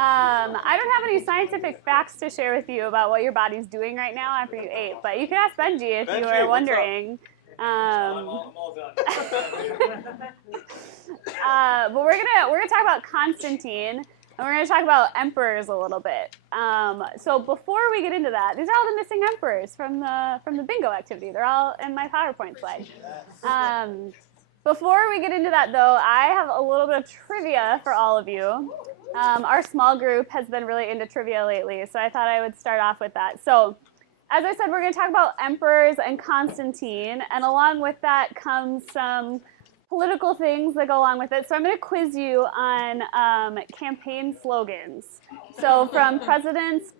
I don't have any scientific facts to share with you about what your body's doing right now after you ate, but you can ask Benji if you were wondering. I'm all done. But we're gonna talk about Constantine, and we're gonna talk about emperors a little bit. So before we get into that, these are all the missing emperors from the bingo activity. They're all in my PowerPoint slide. Before we get into that, though, I have a little bit of trivia for all of you. Our small group has been really into trivia lately, so I thought I would start off with that. So, as I said, we're going to talk about emperors and Constantine, and along with that comes some political things that go along with it. So I'm going to quiz you on campaign slogans. So from presidents'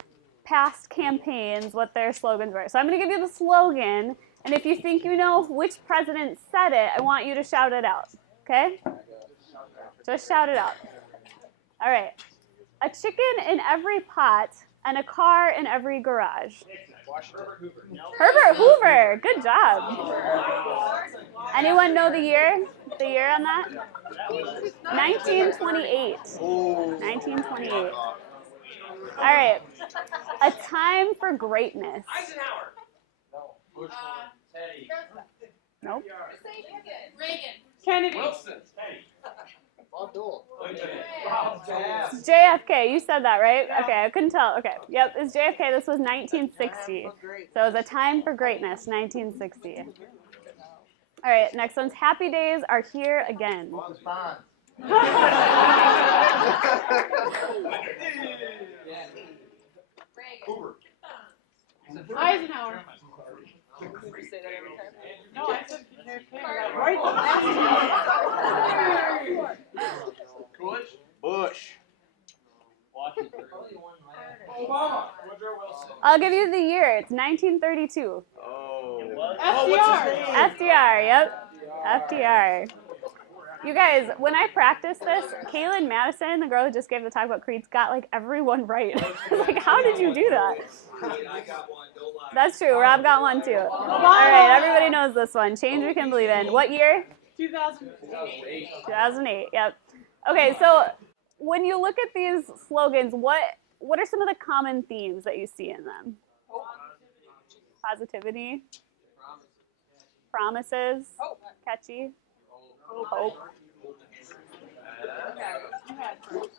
past campaigns, what their slogans were. So I'm going to give you the slogan, and if you think you know which president said it, I want you to shout it out, okay? Just shout it out. All right. A chicken in every pot and a car in every garage. Herbert Hoover. Good job. Anyone know the year? The year on that? 1928. 1928. All right. A time for greatness. Eisenhower. Bush. Teddy. Nope. Reagan. Kennedy. Wilson. Bob Dole. JFK, you said that, right? Okay, I couldn't tell. Okay, yep, it's JFK. This was 1960. So it was a time for greatness, 1960. All right, next one's Happy Days Are Here Again. Hoover. Eisenhower. Say that every time. No, I said Bush. Washington. Obama. Woodrow Wilson. I'll give you the year. It's 1932. Oh. FDR. FDR, yep. FDR. You guys, when I practiced this, Kaylin Madison, the girl who just gave the talk about creeds, got like everyone right. Like, how did you do that? I got one. Don't lie. That's true. Rob got one too. All right, everybody knows this one. Change we can believe in. What year? 2008. 2008. Yep. Okay, so when you look at these slogans, what are some of the common themes that you see in them? Positivity. Promises. Catchy. Hope.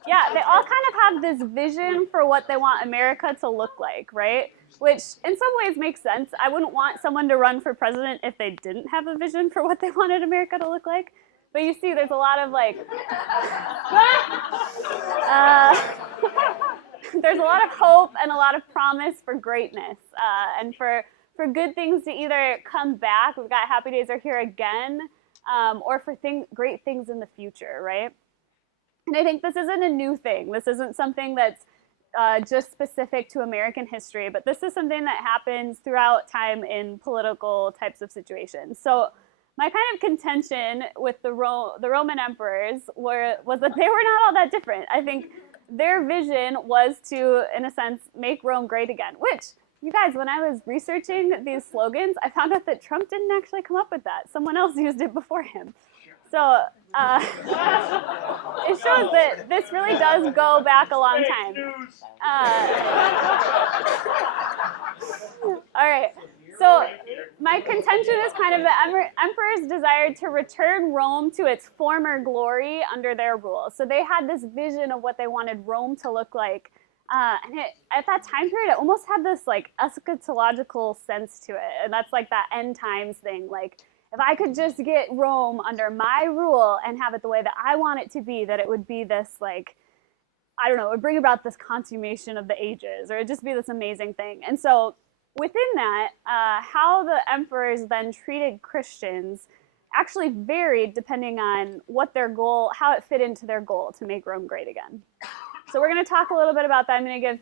Yeah, they all kind of have this vision for what they want America to look like, right? Which in some ways makes sense. I wouldn't want someone to run for president if they didn't have a vision for what they wanted America to look like. But you see, there's a lot of like, there's a lot of hope and a lot of promise for greatness and for good things to either come back. We've got Happy Days Are Here Again. Or for great things in the future, right? And I think this isn't a new thing. This isn't something that's just specific to American history, but this is something that happens throughout time in political types of situations. So my kind of contention with the Roman emperors was that they were not all that different. I think their vision was to, in a sense, make Rome great again, which, you guys, when I was researching these slogans, I found out that Trump didn't actually come up with that. Someone else used it before him. So it shows that this really does go back a long time. All right. So my contention is kind of that emperors desired to return Rome to its former glory under their rule. So they had this vision of what they wanted Rome to look like. And at that time period, it almost had this like eschatological sense to it. And that's like that end times thing. Like, if I could just get Rome under my rule and have it the way that I want it to be, that it would be this like, I don't know, it would bring about this consummation of the ages, or it'd just be this amazing thing. And so within that, how the emperors then treated Christians actually varied depending on what their goal, how it fit into their goal to make Rome great again. So we're going to talk a little bit about that. I'm going to give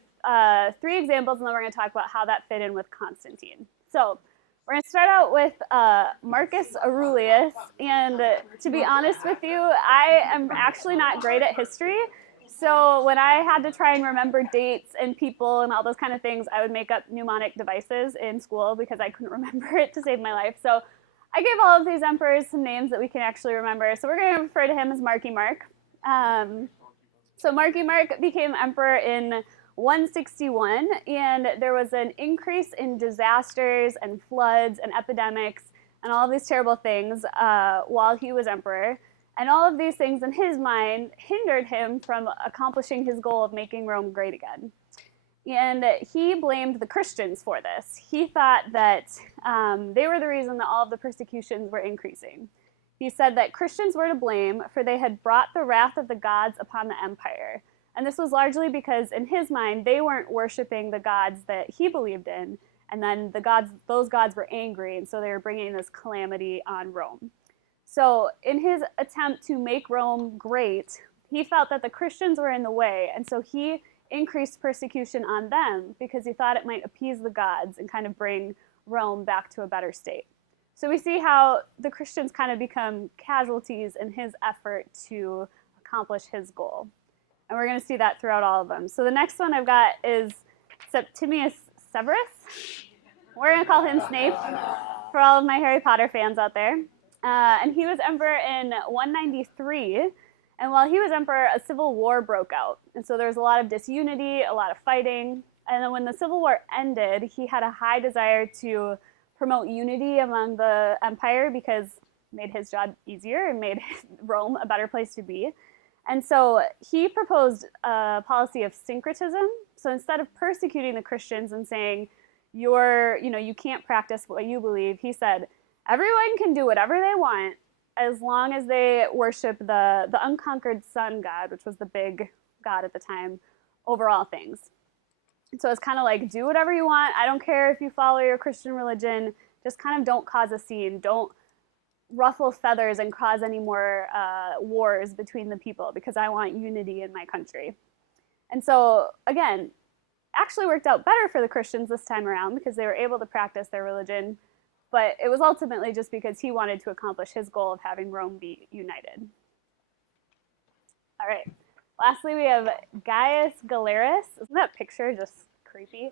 3 examples, and then we're going to talk about how that fit in with Constantine. So we're going to start out with Marcus Aurelius. And to be honest with you, I am actually not great at history. So when I had to try and remember dates and people and all those kind of things, I would make up mnemonic devices in school because I couldn't remember it to save my life. So I gave all of these emperors some names that we can actually remember. So we're going to refer to him as Marky Mark. So Marky Mark became emperor in 161, and there was an increase in disasters and floods and epidemics and all of these terrible things while he was emperor. And all of these things in his mind hindered him from accomplishing his goal of making Rome great again. And he blamed the Christians for this. He thought that they were the reason that all of the persecutions were increasing. He said that Christians were to blame, for they had brought the wrath of the gods upon the empire. And this was largely because, in his mind, they weren't worshiping the gods that he believed in, and then those gods were angry, and so they were bringing this calamity on Rome. So in his attempt to make Rome great, he felt that the Christians were in the way, and so he increased persecution on them because he thought it might appease the gods and kind of bring Rome back to a better state. So we see how the Christians kind of become casualties in his effort to accomplish his goal. And we're going to see that throughout all of them. So the next one I've got is Septimius Severus. We're going to call him Snape for all of my Harry Potter fans out there. And he was emperor in 193. And while he was emperor, a civil war broke out. And so there was a lot of disunity, a lot of fighting. And then when the civil war ended, he had a high desire to promote unity among the empire because it made his job easier and made Rome a better place to be. And so he proposed a policy of syncretism. So instead of persecuting the Christians and saying, you can't practice what you believe, he said, everyone can do whatever they want as long as they worship the unconquered sun god, which was the big god at the time, over all things. So it's kind of like, do whatever you want. I don't care if you follow your Christian religion. Just kind of don't cause a scene. Don't ruffle feathers and cause any more wars between the people because I want unity in my country. And so, again, actually worked out better for the Christians this time around because they were able to practice their religion. But it was ultimately just because he wanted to accomplish his goal of having Rome be united. All right. Lastly, we have Gaius Galerius. Isn't that picture just creepy?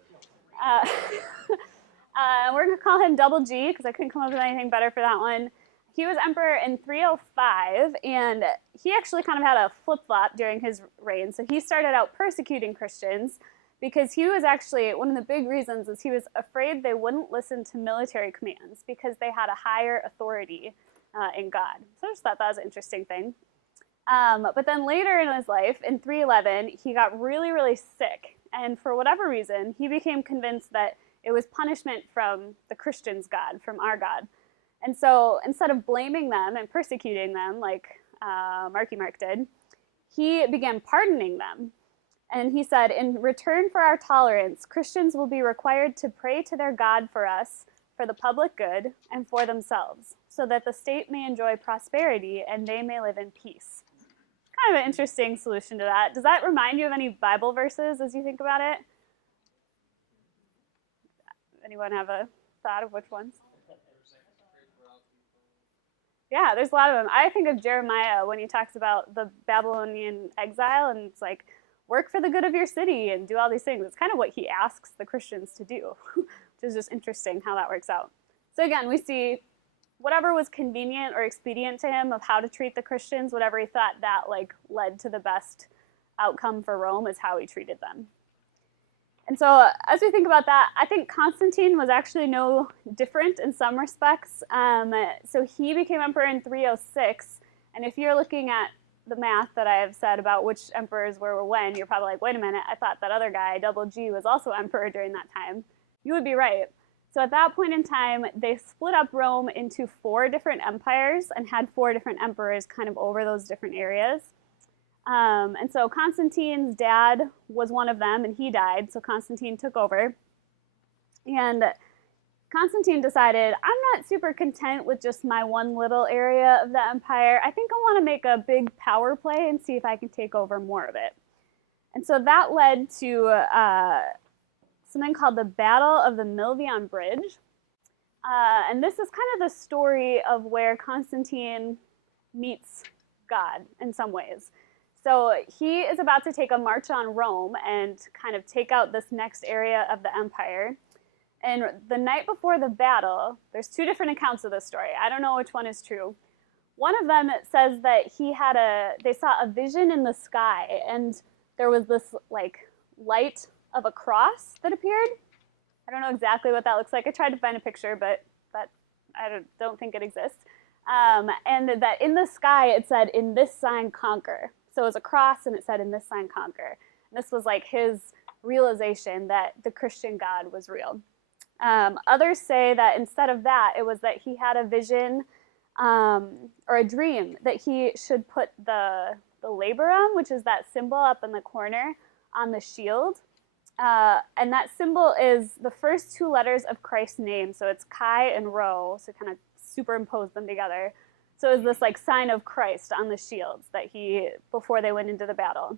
We're going to call him Double G because I couldn't come up with anything better for that one. He was emperor in 305, and he actually kind of had a flip-flop during his reign. So he started out persecuting Christians because he was actually, one of the big reasons is he was afraid they wouldn't listen to military commands because they had a higher authority in God. So I just thought that was an interesting thing. But then later in his life, in 311, he got really, really sick. And for whatever reason, he became convinced that it was punishment from the Christians' God, from our God. And so instead of blaming them and persecuting them like Marky Mark did, he began pardoning them. And he said, in return for our tolerance, Christians will be required to pray to their God for us, for the public good, and for themselves, so that the state may enjoy prosperity and they may live in peace. Kind of an interesting solution to that. Does that remind you of any Bible verses as you think about it? Anyone have a thought of which ones? Yeah, there's a lot of them. I think of Jeremiah when he talks about the Babylonian exile, and it's like, work for the good of your city and do all these things. It's kind of what he asks the Christians to do, which is just interesting how that works out. So again, we see whatever was convenient or expedient to him of how to treat the Christians, whatever he thought that led to the best outcome for Rome is how he treated them. And so as we think about that, I think Constantine was actually no different in some respects. So he became emperor in 306. And if you're looking at the math that I have said about which emperors were when, you're probably like, wait a minute, I thought that other guy, Double G, was also emperor during that time. You would be right. So at that point in time, they split up Rome into 4 different empires and had 4 different emperors kind of over those different areas. And so Constantine's dad was one of them, and he died, so Constantine took over. And Constantine decided, I'm not super content with just my one little area of the empire. I think I want to make a big power play and see if I can take over more of it. And so that led to something called the Battle of the Milvian Bridge. And this is kind of the story of where Constantine meets God in some ways. So he is about to take a march on Rome and kind of take out this next area of the empire. And the night before the battle, there's 2 different accounts of this story. I don't know which one is true. One of them says that they saw a vision in the sky, and there was this like light of a cross that appeared. I don't know exactly what that looks like. I tried to find a picture, but I don't think it exists. And that in the sky it said, "In this sign conquer." So it was a cross, and it said, "In this sign conquer." And this was like his realization that the Christian God was real. Others say that instead of that, it was that he had a vision or a dream that he should put the laborum, which is that symbol up in the corner, on the shield. And that symbol is the first two letters of Christ's name. So it's Chi and Rho, so kind of superimpose them together. So it's this like sign of Christ on the shields that before they went into the battle.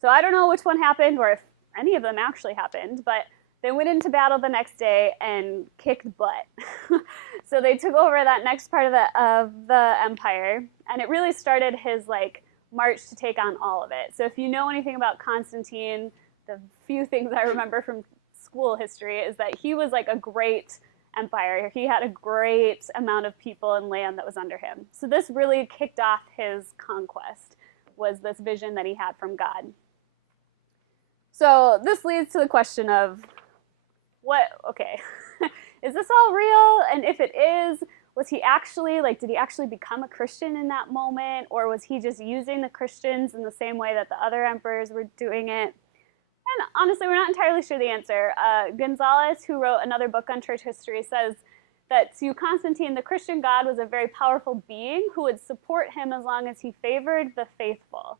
So I don't know which one happened or if any of them actually happened, but they went into battle the next day and kicked butt. So they took over that next part of the empire, and it really started his like march to take on all of it. So if you know anything about Constantine, the few things I remember from school history is that he was like a great empire. He had a great amount of people and land that was under him. So this really kicked off his conquest, was this vision that he had from God. So this leads to the question of, is this all real? And if it is, was he actually, did he actually become a Christian in that moment? Or was he just using the Christians in the same way that the other emperors were doing it? And honestly, we're not entirely sure the answer. Gonzalez, who wrote another book on church history, says that to Constantine, the Christian God was a very powerful being who would support him as long as he favored the faithful.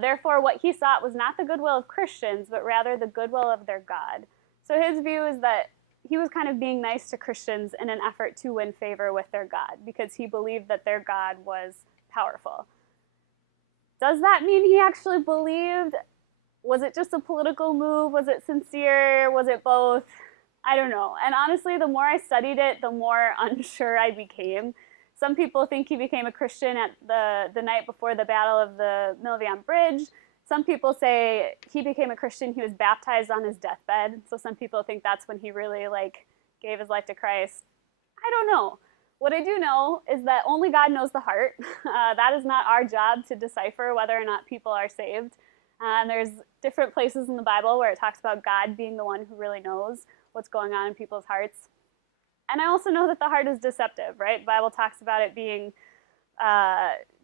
Therefore, what he sought was not the goodwill of Christians, but rather the goodwill of their God. So his view is that he was kind of being nice to Christians in an effort to win favor with their God, because he believed that their God was powerful. Does that mean he actually believed? Was it just a political move? Was it sincere? Was it both? I don't know. And honestly, the more I studied it, the more unsure I became. Some people think he became a Christian at the night before the Battle of the Milvian Bridge. Some people say he became a Christian, he was baptized on his deathbed. So some people think that's when he really gave his life to Christ. I don't know. What I do know is that only God knows the heart. That is not our job to decipher whether or not people are saved. And there's different places in the Bible where it talks about God being the one who really knows what's going on in people's hearts. And I also know that the heart is deceptive, right? The Bible talks about it being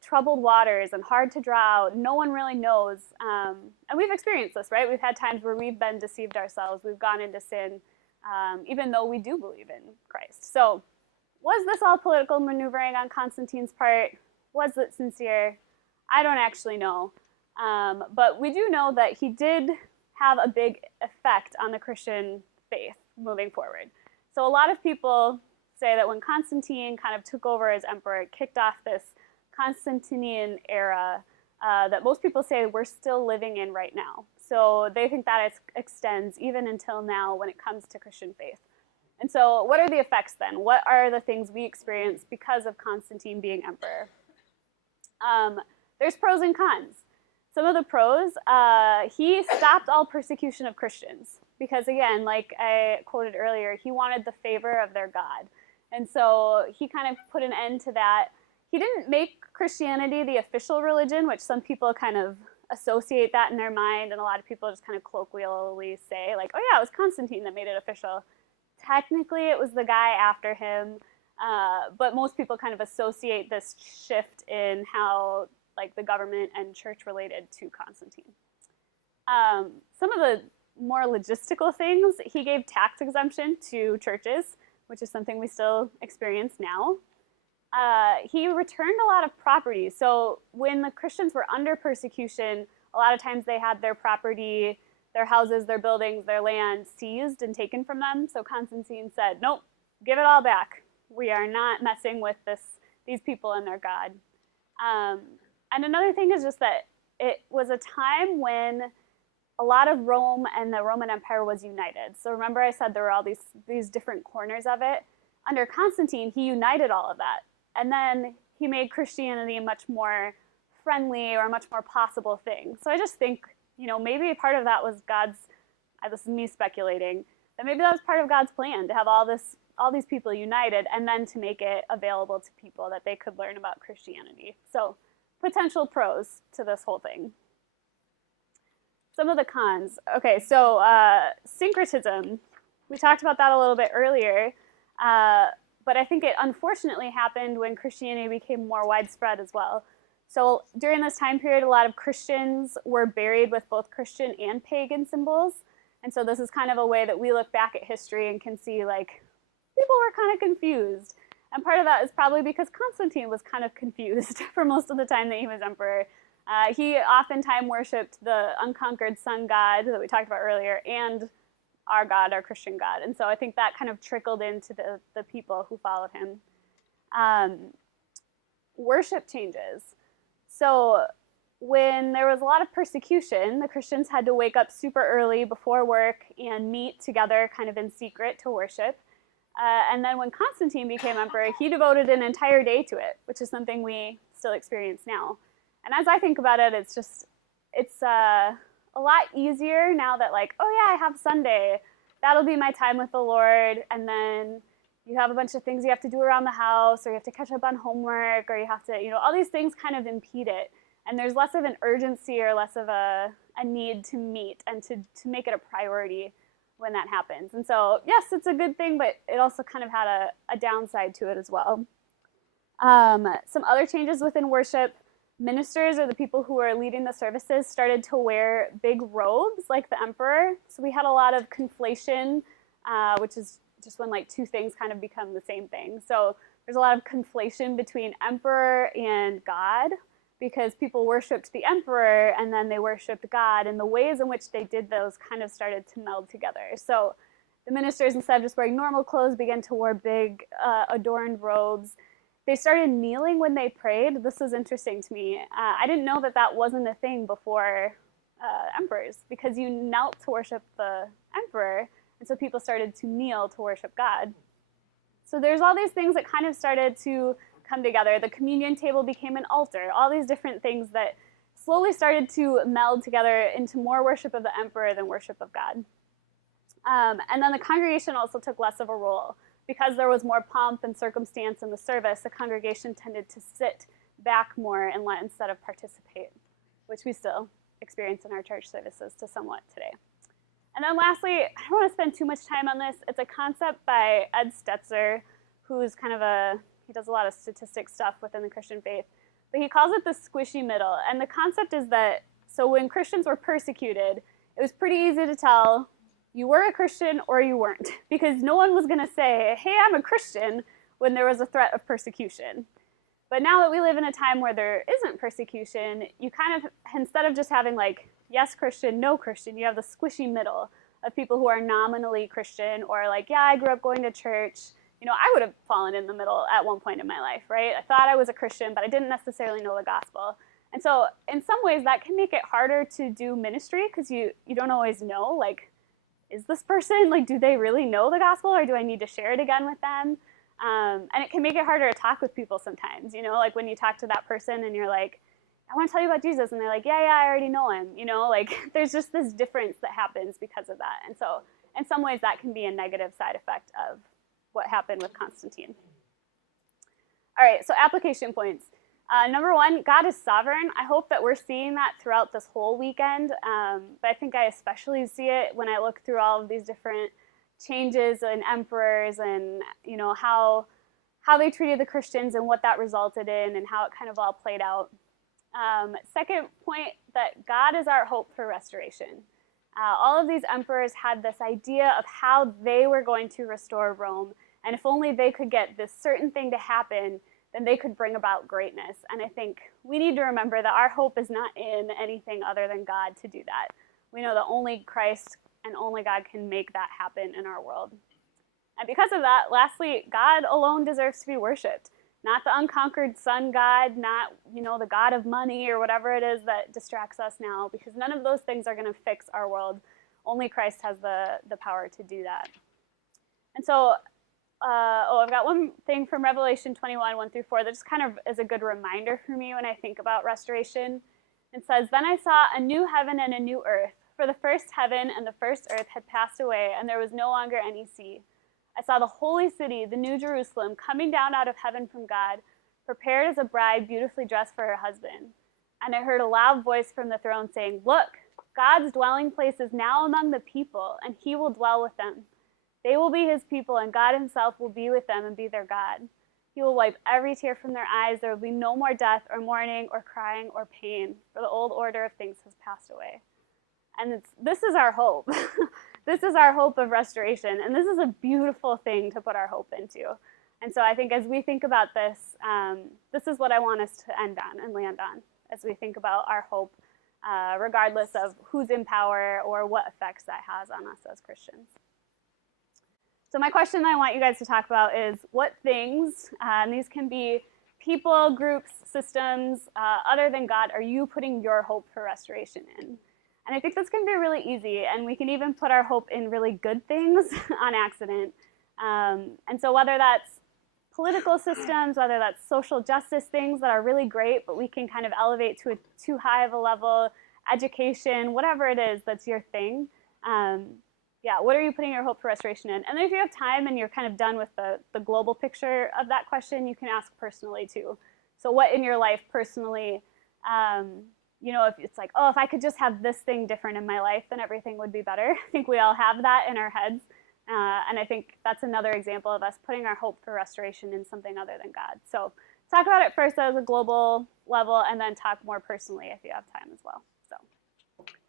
troubled waters and hard to draw out. No one really knows. And we've experienced this, right? We've had times where we've been deceived ourselves. We've gone into sin, even though we do believe in Christ. So was this all political maneuvering on Constantine's part? Was it sincere? I don't actually know. But we do know that he did have a big effect on the Christian faith moving forward. So a lot of people say that when Constantine kind of took over as emperor, it kicked off this Constantinian era that most people say we're still living in right now. So they think that it extends even until now when it comes to Christian faith. And so what are the effects then? What are the things we experience because of Constantine being emperor? There's pros and cons. Some of the pros, he stopped all persecution of Christians because, again, like I quoted earlier, he wanted the favor of their God. And so he kind of put an end to that. He didn't make Christianity the official religion, which some people kind of associate that in their mind, and a lot of people just kind of colloquially say, like, oh yeah, it was Constantine that made it official. Technically, it was the guy after him, but most people kind of associate this shift in how the government and church related to Constantine. Some of the more logistical things, he gave tax exemption to churches, which is something we still experience now. He returned a lot of property. So when the Christians were under persecution, a lot of times they had their property, their houses, their buildings, their land seized and taken from them. So Constantine said, nope, give it all back. We are not messing with these people and their God. And another thing is just that it was a time when a lot of Rome and the Roman Empire was united. So remember I said there were all these different corners of it. Under Constantine, he united all of that. And then he made Christianity a much more friendly or a much more possible thing. So I just think, maybe part of that was this is me speculating, that maybe that was part of God's plan, to have all this all these people united, and then to make it available to people that they could learn about Christianity. So potential pros to this whole thing. Some of the cons. Okay, so syncretism. We talked about that a little bit earlier, but I think it unfortunately happened when Christianity became more widespread as well. So during this time period, a lot of Christians were buried with both Christian and pagan symbols. And so this is kind of a way that we look back at history and can see, like, people were kind of confused. And part of that is probably because Constantine was kind of confused for most of the time that he was emperor. He oftentimes worshipped the unconquered sun god that we talked about earlier and our God, our Christian God. And so I think that kind of trickled into the people who followed him. Worship changes. So when there was a lot of persecution, the Christians had to wake up super early before work and meet together kind of in secret to worship. And then when Constantine became emperor, he devoted an entire day to it, which is something we still experience now. And as I think about it, it's a lot easier now that, like, oh yeah, I have Sunday. That'll be my time with the Lord. And then you have a bunch of things you have to do around the house, or you have to catch up on homework, or you have to, all these things kind of impede it. And there's less of an urgency or less of a need to meet and to make it a priority when that happens. And so, yes, it's a good thing, but it also kind of had a downside to it as well. Some other changes within worship. Ministers, or the people who were leading the services, started to wear big robes like the emperor. So we had a lot of conflation, which is just when, like, two things kind of become the same thing. So there's a lot of conflation between emperor and God, because people worshipped the emperor and then they worshipped God, and the ways in which they did those kind of started to meld together. So the ministers, instead of just wearing normal clothes, began to wear big adorned robes. They started kneeling when they prayed. This is interesting to me. I didn't know that wasn't a thing before emperors, because you knelt to worship the emperor, and so people started to kneel to worship God. So there's all these things that kind of started to come together. The communion table became an altar. All these different things that slowly started to meld together into more worship of the emperor than worship of God. And then the congregation also took less of a role. Because there was more pomp and circumstance in the service, the congregation tended to sit back more instead of participate, which we still experience in our church services to somewhat today. And then lastly, I don't want to spend too much time on this. It's a concept by Ed Stetzer, who's kind of he does a lot of statistic stuff within the Christian faith, but he calls it the squishy middle. And the concept is that, so when Christians were persecuted, it was pretty easy to tell you were a Christian or you weren't, because no one was going to say, hey, I'm a Christian, when there was a threat of persecution. But now that we live in a time where there isn't persecution, you kind of, instead of just having, like, yes Christian, no Christian, you have the squishy middle of people who are nominally Christian, or like, yeah, I grew up going to church. I would have fallen in the middle at one point in my life, right? I thought I was a Christian, but I didn't necessarily know the gospel. And so in some ways that can make it harder to do ministry, because you don't always know, like, is this person, like, do they really know the gospel, or do I need to share it again with them? And it can make it harder to talk with people sometimes, like when you talk to that person and you're like, I want to tell you about Jesus, and they're like, yeah, I already know him, like there's just this difference that happens because of that. And so in some ways that can be a negative side effect of what happened with Constantine. All right, so application points. Number one, God is sovereign. I hope that we're seeing that throughout this whole weekend, but I think I especially see it when I look through all of these different changes in emperors and, how they treated the Christians and what that resulted in and how it kind of all played out. Second point, that God is our hope for restoration. All of these emperors had this idea of how they were going to restore Rome, and if only they could get this certain thing to happen, then they could bring about greatness. And I think we need to remember that our hope is not in anything other than God to do that. We know that only Christ and only God can make that happen in our world. And because of that, lastly, God alone deserves to be worshipped. Not the unconquered sun god, not, the god of money or whatever it is that distracts us now, because none of those things are going to fix our world. Only Christ has the power to do that. And so, I've got one thing from Revelation 21, 1-4, that just kind of is a good reminder for me when I think about restoration. It says, "Then I saw a new heaven and a new earth, for the first heaven and the first earth had passed away, and there was no longer any sea. I saw the holy city, the New Jerusalem, coming down out of heaven from God, prepared as a bride beautifully dressed for her husband. And I heard a loud voice from the throne saying, "Look, God's dwelling place is now among the people, and he will dwell with them. They will be his people, and God himself will be with them and be their God. He will wipe every tear from their eyes. There will be no more death or mourning or crying or pain, for the old order of things has passed away." And this is our hope. This is our hope of restoration. And this is a beautiful thing to put our hope into. And so I think as we think about this, this is what I want us to end on and land on as we think about our hope, regardless of who's in power or what effects that has on us as Christians. So my question I want you guys to talk about is what things, and these can be people, groups, systems, other than God, are you putting your hope for restoration in? And I think this can be really easy, and we can even put our hope in really good things on accident. And so whether that's political systems, whether that's social justice things that are really great, but we can kind of elevate to a too high of a level, education, whatever it is that's your thing. What are you putting your hope for restoration in? And then if you have time and you're kind of done with the global picture of that question, you can ask personally too. So what in your life personally, if it's like, oh, if I could just have this thing different in my life, then everything would be better. I think we all have that in our heads. And I think that's another example of us putting our hope for restoration in something other than God. So talk about it first as a global level and then talk more personally if you have time as well.